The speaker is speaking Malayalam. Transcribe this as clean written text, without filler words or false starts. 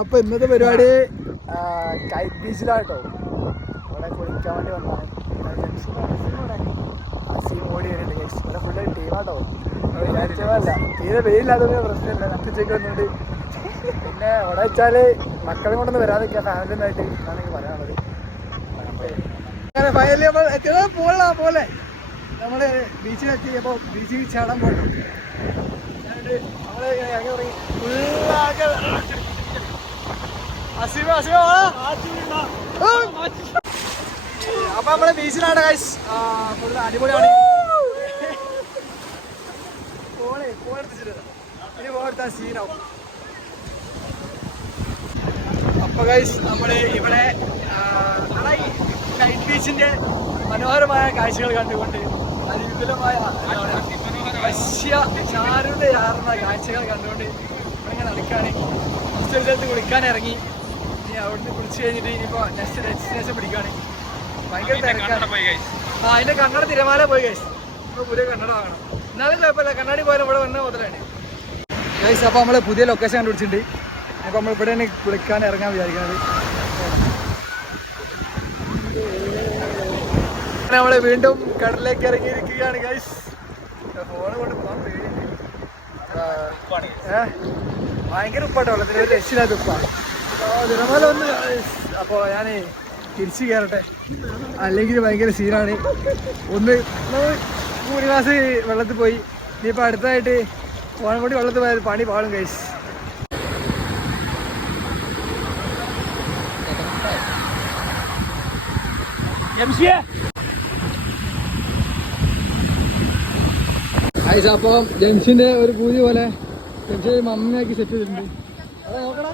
അപ്പൊ ഇന്നത്തെ പരിപാടി കൈറ്റ് ബീച്ചിലാട്ടോ. ഇവിടെ കുളിക്കാൻ വേണ്ടി വന്നാണ്. അസീം ഓടി വരുന്നുണ്ട് ഗൈസ്. ഇവിടെ ഫുള്ള് ടീമാട്ടോ. വിചാരിച്ചതല്ല, തീരെ വെയിലാതൊന്നും പ്രശ്നമില്ല. നട്ടുച്ചയ്ക്ക് വന്നിട്ട് പിന്നെ ഇവിടെ വെച്ചാല് മക്കളെ കൊണ്ടൊന്നും വരാതിരിക്കുക ഫാമിലിന്നായിട്ട് എന്നാണ് എനിക്ക് പറയാനുള്ളത്. അങ്ങനെ ഫൈനലി നമ്മൾ എത്തിയത് പോലെ നമ്മള് ബീച്ചിലെത്തി. അപ്പോൾ ബീച്ചിൽ ചാടാൻ പോകണം. നമ്മള് ഇറങ്ങി തുടങ്ങി. ഫുള്ളാകെ അപ്പൊ നമ്മള് ബീച്ചിലാണ് ഗൈസ്. ഫുള്ള് അടിപൊളിയാണ്. ഇനി പോലെടുത്താൽ സീനാവും. അപ്പൊ ഗൈസ് നമ്മള് ഇവിടെ കൈറ്റ് ബീച്ചിന്റെ മനോഹരമായ കാഴ്ചകൾ കണ്ടുകൊണ്ട് അതിവിപുലമായ ചാരുതയാർന്ന കാഴ്ചകൾ കണ്ടുകൊണ്ട് ഇങ്ങനെ നടക്കുകയാണ്. ഫസ്റ്റ് സ്ഥലത്ത് കുളിക്കാൻ ഇറങ്ങി. ഇനി അവിടുന്ന് കുളിച്ച് കഴിഞ്ഞിട്ട് ഇനിയിപ്പോ നെക്സ്റ്റ് ഡെസ്റ്റിനേഷൻ പിടിക്കുകയാണ്. ഭയങ്കര തിരക്കാണ്. അതിന്റെ കണ്ണട തിരമാല പോയി ഗൈസ്. ഇപ്പൊ പുതിയ കണ്ണട വാങ്ങണം. എന്നാലും കുഴപ്പമില്ല, കണ്ണാടി പോയാലും ഇവിടെ വന്ന മുതലാണ് ഗൈസ്. അപ്പൊ നമ്മള് പുതിയ ലൊക്കേഷൻ കണ്ടുപിടിച്ചിട്ടുണ്ട്. അപ്പൊ നമ്മൾ ഇവിടെ തന്നെ കുളിക്കാൻ ഇറങ്ങാൻ വിചാരിക്കുന്നത്. നമ്മള് വീണ്ടും കടലിലേക്ക് ഇറങ്ങിയിരിക്കുകയാണ് ഗൈസ്. ഫോണ് കൊണ്ട് പോകാൻ പേടിയുണ്ട്. ഭയങ്കര ഉപ്പാട്ടോ വെള്ളത്തിന്. ഒരു രക്ഷില്ലാത്ത ഉപ്പാണ്. തിരമാല ഒന്ന്. അപ്പോൾ ഞാൻ തിരിച്ചു കയറട്ടെ, അല്ലെങ്കിൽ ഭയങ്കര സീനാണ്. ഒന്ന് ഒരു ഗ്ലാസ് വെള്ളത്തിൽ പോയി. ഇനിയിപ്പോൾ അടുത്തതായിട്ട് പോകാൻ കൂടി വെള്ളത്തിൽ പോയാൽ പണി പാടും ഗൈസ്. അപ്പോൾ ജംഷിന്റെ ഒരു പൂതി പോലെ ജംഷിന്റെ മമ്മിയാക്കി സെറ്റ് ചെയ്തിട്ടുണ്ട്. അതെ നോക്കടാ.